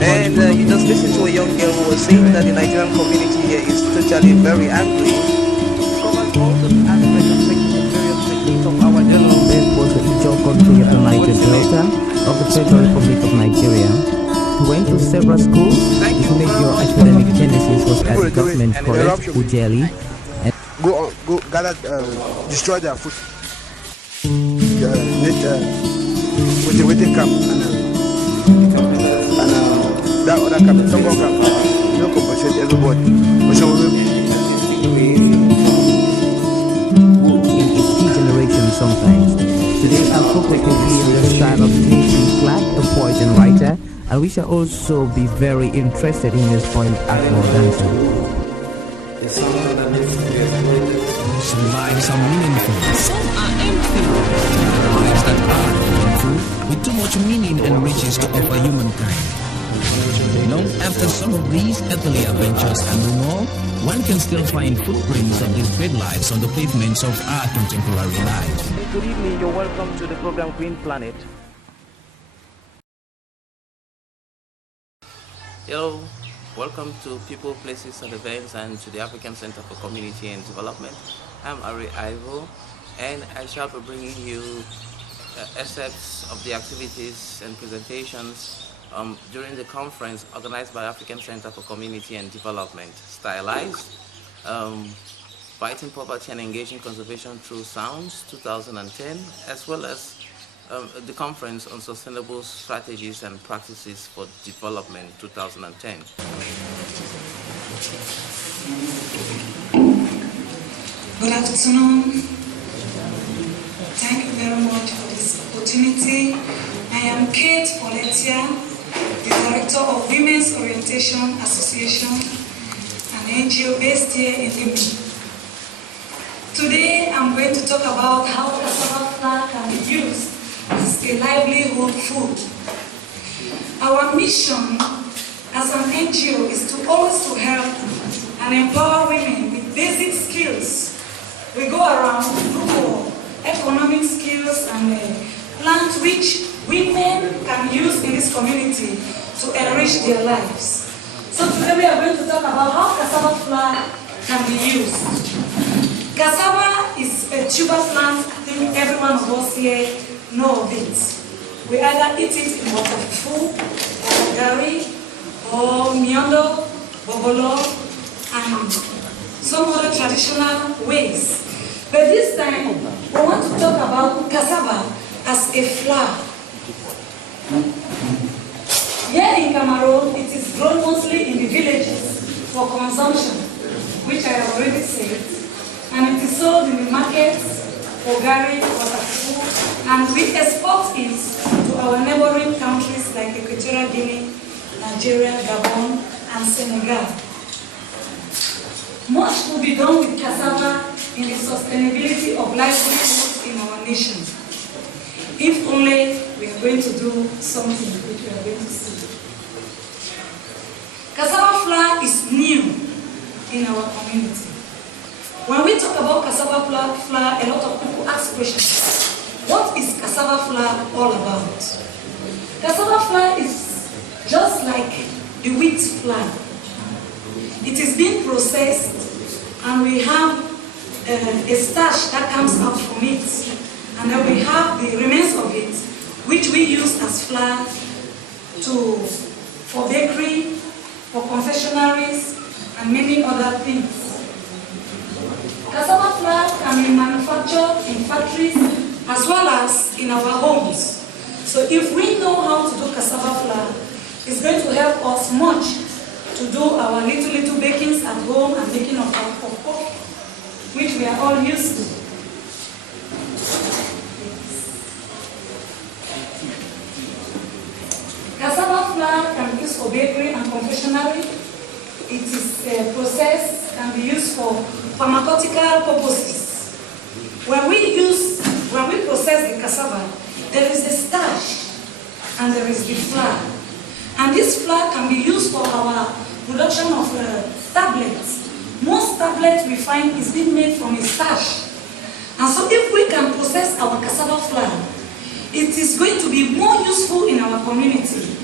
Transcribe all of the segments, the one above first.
And you just listen to a young girl who was saying that the Nigerian community here is totally very angry. Covers all the aspects of various techniques of our general was the Ijaw country of the Niger Delta of the Federal Republic of Nigeria. He went to several schools. His major academic genesis was at the government college, Ujeli. Go gather, destroy their food. With the waiting camp and that other camp, some more camp, you don't compensate everybody. In its key generation sometimes. Today Al-Fokwe can be in the style of K.C. Clark, a poet and writer, and we shall also be very interested in his point Akmo dancer. Some lives are meaningful, some are empty. Lives that are meaningful, with too much meaning and riches to offer humankind. Long after some of these earthly adventures and more, one can still find footprints of these great lives on the pavements of our contemporary lives. Good evening, you're welcome to the program Green Planet. Hello, welcome to People, Places and Events and to the African Center for Community and Development. I'm Arrey Ivo, and I shall be bringing you excerpts of the activities and presentations during the conference organized by African Center for Community and Development, Stylized, Fighting Poverty and Engaging Conservation Through Sounds 2010, as well as the Conference on Sustainable Strategies and Practices for Development 2010. Good afternoon. Thank you very much for this opportunity. I am Kate Foletia, the Director of Women's Orientation Association, an NGO based here in Lima. Today I'm going to talk about how cassava flour can be used as a livelihood food. Our mission as an NGO is to always to help and empower women with basic skills. We go around, look for economic skills and plans which women can use in this community to enrich their lives. So today we are going to talk about how cassava flour can be used. Cassava is a tuber plant. I think every one of us here know of it. We either eat it in water fufu, or gari, or miondo, bobolo, and some other traditional ways. But this time, we want to talk about cassava as a flour. Here in Cameroon, it is grown mostly in the villages for consumption, which I have already said, and it is sold in the markets for gari, water fufu, and we export it to our neighboring countries like Equatorial Guinea, Nigeria, Gabon, and Senegal. Much will be done with cassava in the sustainability of livelihood in our nation. If only we are going to do something which we are going to see. Cassava flour is new in our community. When we talk about cassava flour, a lot of people ask questions. What is cassava flour all about? Cassava flour is just like the wheat flour. It is being processed and we have a starch that comes out from it. And then we have the remains of it, which we use as flour for bakery, for confectionaries, and many other things. Cassava flour can be manufactured in factories as well as in our homes. So if we know how to do cassava flour, it's going to help us much to do our little bakings at home and making of our puff, which we are all used to. Cassava flour can be used for bakery and confectionery. It is processed, can be used for pharmaceutical purposes. When we process the cassava, there is the starch and there is the flour. And this flour can be used for our production of tablets. Most tablets we find is being made from a starch. And so if we can process our cassava flour, it is going to be more useful in our community.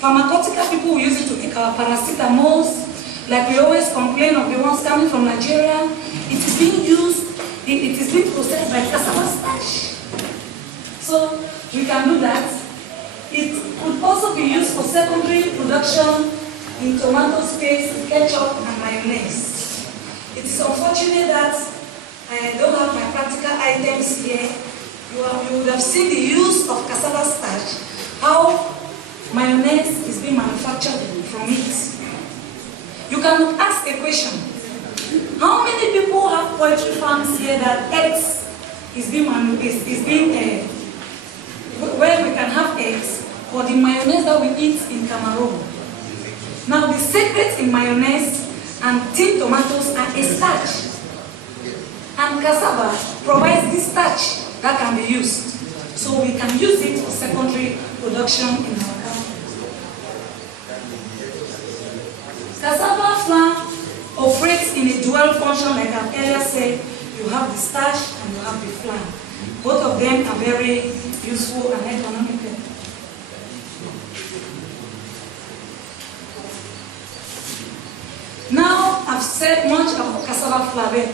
Pharmaceutical people use it to take our paracetamols, like we always complain of the ones coming from Nigeria. It is being used, it is being processed by cassava starch. So we can do that. It could also be used for secondary production in tomato paste, ketchup, and mayonnaise. It is unfortunate that I don't have my practical items here. You would have seen the use of cassava starch, how mayonnaise is being manufactured from it. You can ask a question. How many people have poultry farms here that eggs is being where we can have eggs or the mayonnaise that we eat in Cameroon? Now the secret in mayonnaise and tin tomatoes are a starch. And cassava provides this starch that can be used. So we can use it for secondary production in our country. Cassava flour operates in a dual function, like I've earlier said. You have the starch and you have the flour. Both of them are very useful and economical. Now I've said much about cassava flour.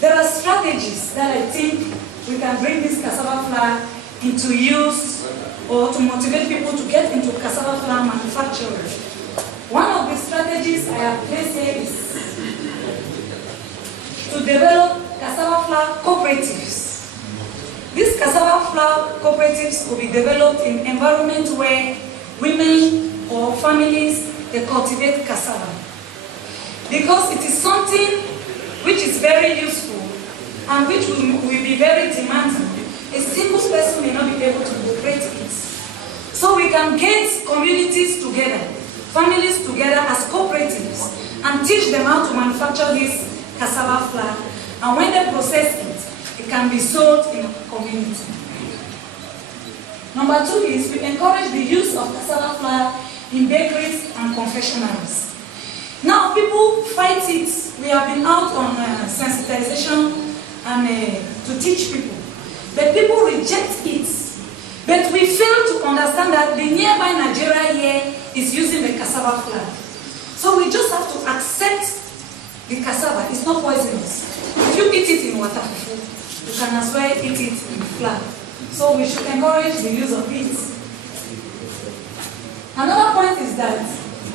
There are strategies that I think we can bring this cassava flour into use or to motivate people to get into cassava flour manufacturing. One of the strategies I have placed here is to develop cassava flour cooperatives. These cassava flour cooperatives will be developed in environments where women or families, they cultivate cassava. Because it is something which is very useful and which will be very demanding. A single person may not be able to operate it. So we can get communities together, families together as cooperatives and teach them how to manufacture this cassava flour. And when they process it, it can be sold in a community. Number 2 is to encourage the use of cassava flour in bakeries and confectionaries. Now people fight it. We have been out on sensitization and to teach people. But people reject it. But we fail to understand that the nearby Nigeria here is using the cassava flour. So we just have to accept the cassava. It's not poisonous. If you eat it in water, you can as well eat it in flour. So we should encourage the use of it. Another point is that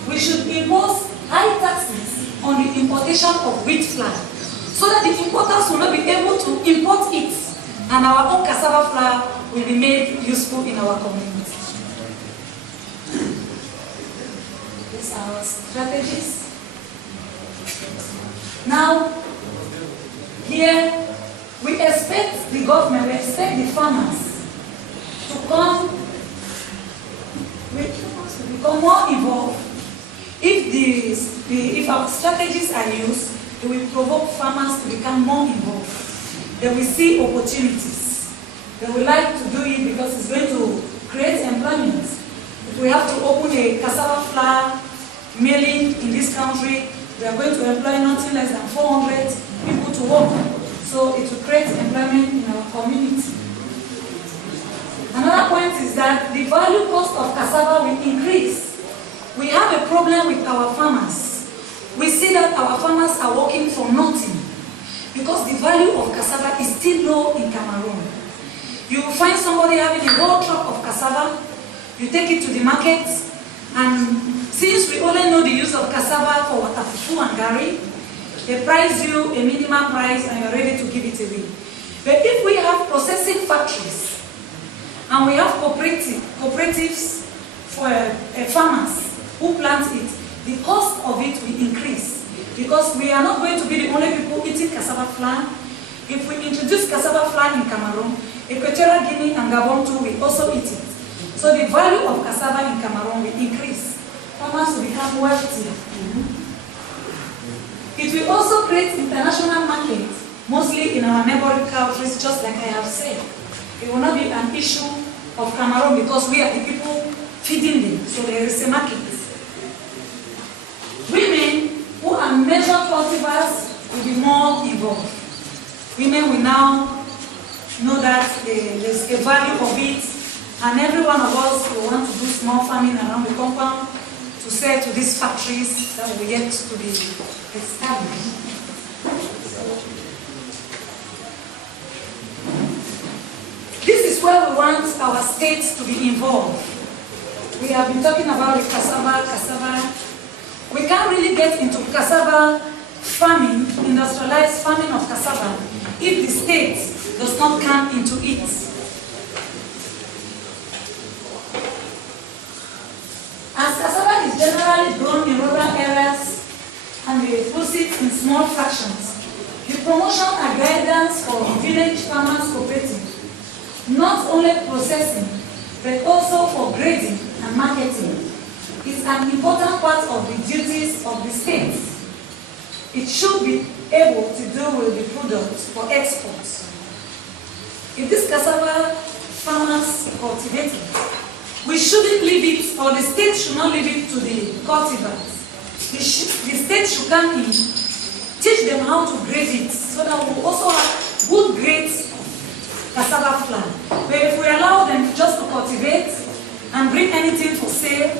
we should impose high taxes on the importation of wheat flour so that the importers will not be able to import it and our own cassava flour will be made useful in our community. These are our strategies. Now, here we expect the government, we expect the farmers to become more involved. If our strategies are used, it will provoke farmers to become more involved. They will see opportunities. They will like to do it because it's going to create employment. If we have to open a cassava flour milling in this country, we are going to employ nothing less than 400 people to work. So it will create employment in our community. Another point is that the value cost of cassava will increase. We have a problem with our farmers. We see that our farmers are working for nothing because the value of cassava is still low in Cameroon. You will find somebody having a whole truck of cassava, you take it to the market, and since we only know the use of cassava for watafufu and gari, they price you a minimum price and you're ready to give it away. But if we have processing factories and we have cooperatives for farmers who plant it, the cost of it will increase because we are not going to be the only people eating cassava flour. If we introduce cassava flour in Cameroon, Equatorial Guinea and Gabon too will also eat it. So the value of cassava in Cameroon will increase. Farmers will become wealthier. It will also create international markets, mostly in our neighboring countries, just like I have said. It will not be an issue of Cameroon because we are the people feeding them, so there is a market. Women who are major cultivars will be more involved. Women will now know that there's a value of it, and every one of us will want to do small farming. farming around the compound to sell to these factories that were yet to be established. This is where we want our states to be involved. We have been talking about the cassava. We can't really get into cassava farming, industrialized farming of cassava, if the state does not come into it. As cassava is generally grown in rural areas and they proceed in small fractions, the promotion and guidance for village farmers cooperative, not only processing, but also for grading and marketing, is an important part of the duties of the state. It should be able to do with the products for export. If this cassava farmers cultivate it, we shouldn't leave it, or the state should not leave it to the cultivars. The state should come in, teach them how to grade it, so that we also have good grades cassava flour. But if we allow them just to cultivate and bring anything for sale,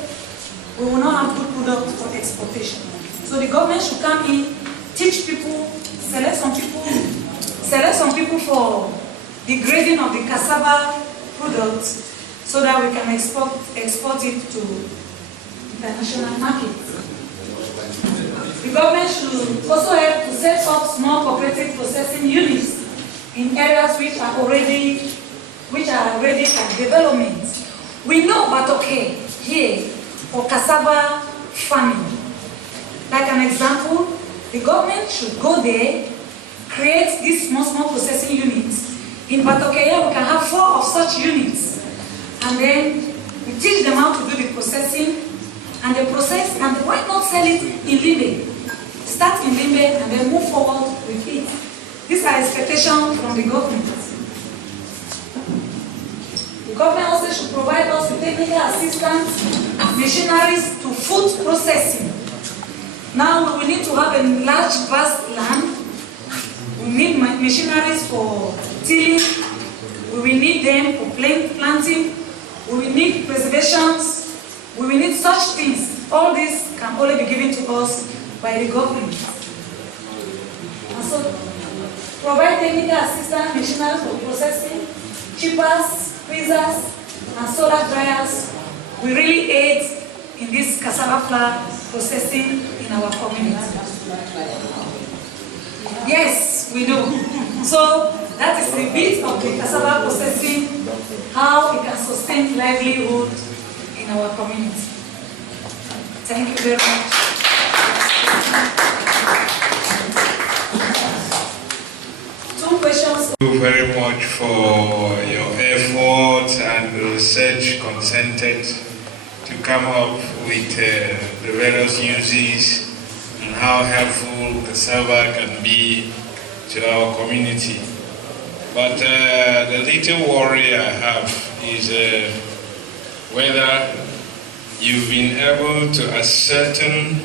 we will not have good products for exportation. So the government should come in, teach people, select some people for the grading of the cassava products, so that we can export it to international markets. The government should also help to set up small cooperative processing units in areas which are already at development. We know Batoke here for cassava farming. Like an example, the government should go there, create these small processing units. In Batoke we can have 4 of such units. And then we teach them how to do the processing, and they process, and why not sell it in Limbe? Start in Limbe and then move forward with it. These are expectations from the government. The government also should provide us with technical assistance, machineries to food processing. Now we need to have a large, vast land. We need machineries for tilling. We will need them for planting. We will need preservations. We will need such things. All this can only be given to us by the government. And so, provide technical assistance, machinery for processing, chippers, freezers, and solar dryers. We really aid in this cassava flour processing in our community. Yes, we do. So that is the bit of the cassava processing, how it can sustain livelihood in our community. Thank you very much. Two questions. Thank you very much for your efforts and the research consented to come up with the various uses and how helpful cassava can be to our community. But the little worry I have is whether you've been able to ascertain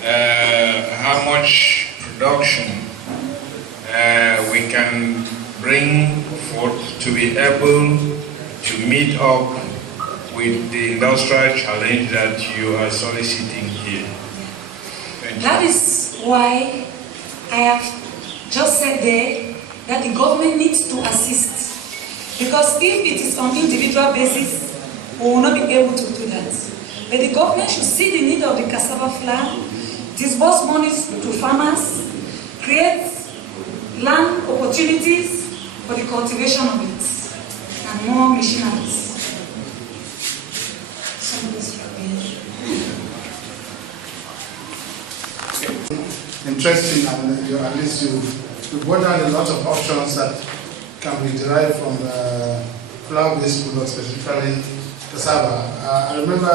how much production we can bring forth to be able to meet up with the industrial challenge that you are soliciting here. That is why I have just said there that the government needs to assist. Because if it is on individual basis, we will not be able to do that. But the government should see the need of the cassava flour, disburse monies to farmers, create land opportunities for the cultivation of it, and more machineries. Interesting, and at least you brought out a lot of options that can be derived from flour-based products, specifically cassava. I remember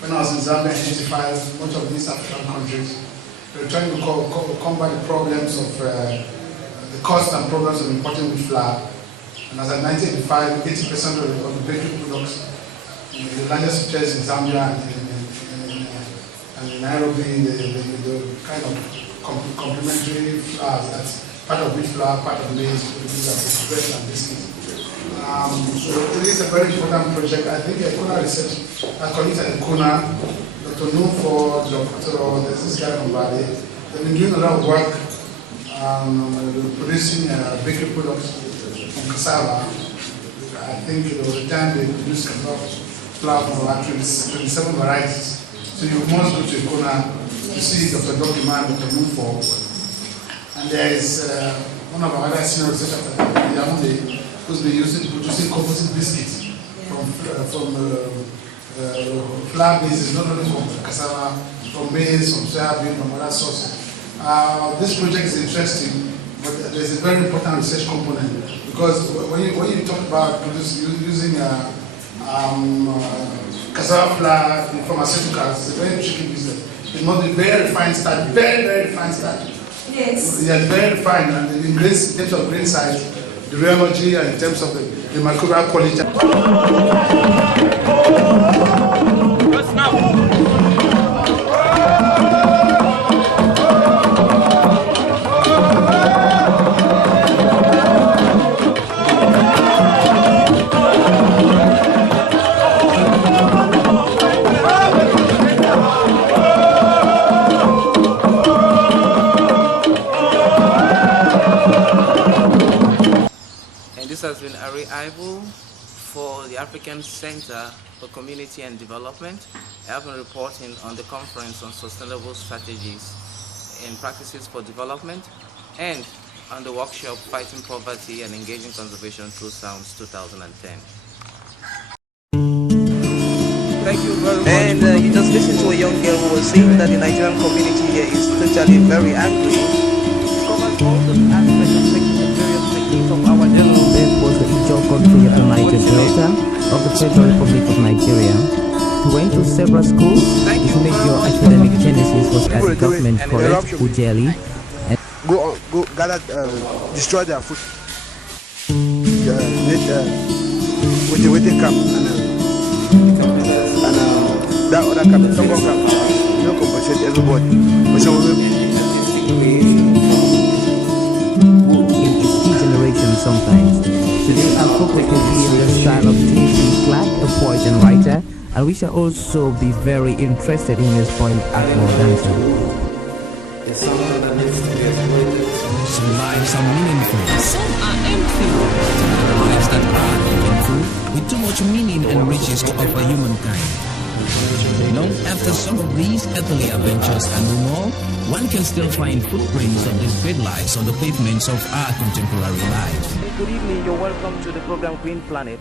when I was in Zambia in 1985, much of these African countries, they were trying to combat the problems of the cost and problems of importing wheat flour. And as of 1985, 80% of the bakery products in the largest trades in Zambia and in Nairobi, the kind of complementary flours, that's part of wheat flour, part of maize, bread and biscuits. So it is a very important project. I think Kuna Research, I call it Kuna, Dr. Nufo, Dr. This guy from Bali. They've been doing a lot of work producing bakery products from cassava. I think there was a time they produced cassava flour from actually 27 varieties. So you must go to Kuna to see Dr. Document, Dr. Nufo. And there is one of our other senior researchers at Yaoundé who's been producing composite biscuits from flour bases, not only from cassava, from maize, from soybean, from other sources. This project is interesting, but there's a very important research component because when you talk about using cassava flour in pharmaceuticals, it's a very tricky business. It must be very refined starch, very refined starch. Yes. Yes, very refined, and in terms of grain size, the rheology, and in terms of the microbial quality. This has been Arrey Ivo for the African Center for Community and Development. I have been reporting on the conference on sustainable strategies and practices for development and on the workshop Fighting Poverty and Engaging Conservation Through Sounds 2010. Thank you very much. And you just listened to a young girl who was saying that the Nigerian community here is totally very angry. It covers all the aspects of the various techniques of our general. This was the Ijo country of the Niger Delta of the Federal Republic of Nigeria. He went to several schools. His major academic genesis was at the government college, Ujeli. Go gather, destroy their food. With the camp and that other camp, some camp, you don't compensate everybody. But some of them, in its key generation sometimes. Today our folk will be in the style of T.C. Clark, a poet and writer, and we shall also be very interested in his poem Akmo Dancer. Some lives are meaningful, some are empty. There are lives that are meaningful, with too much meaning and riches to offer humankind. Long after some of these earthly adventures and no more, one can still find footprints of these great lives on the pavements of our contemporary lives. Good evening, you're welcome to the program Green Planet.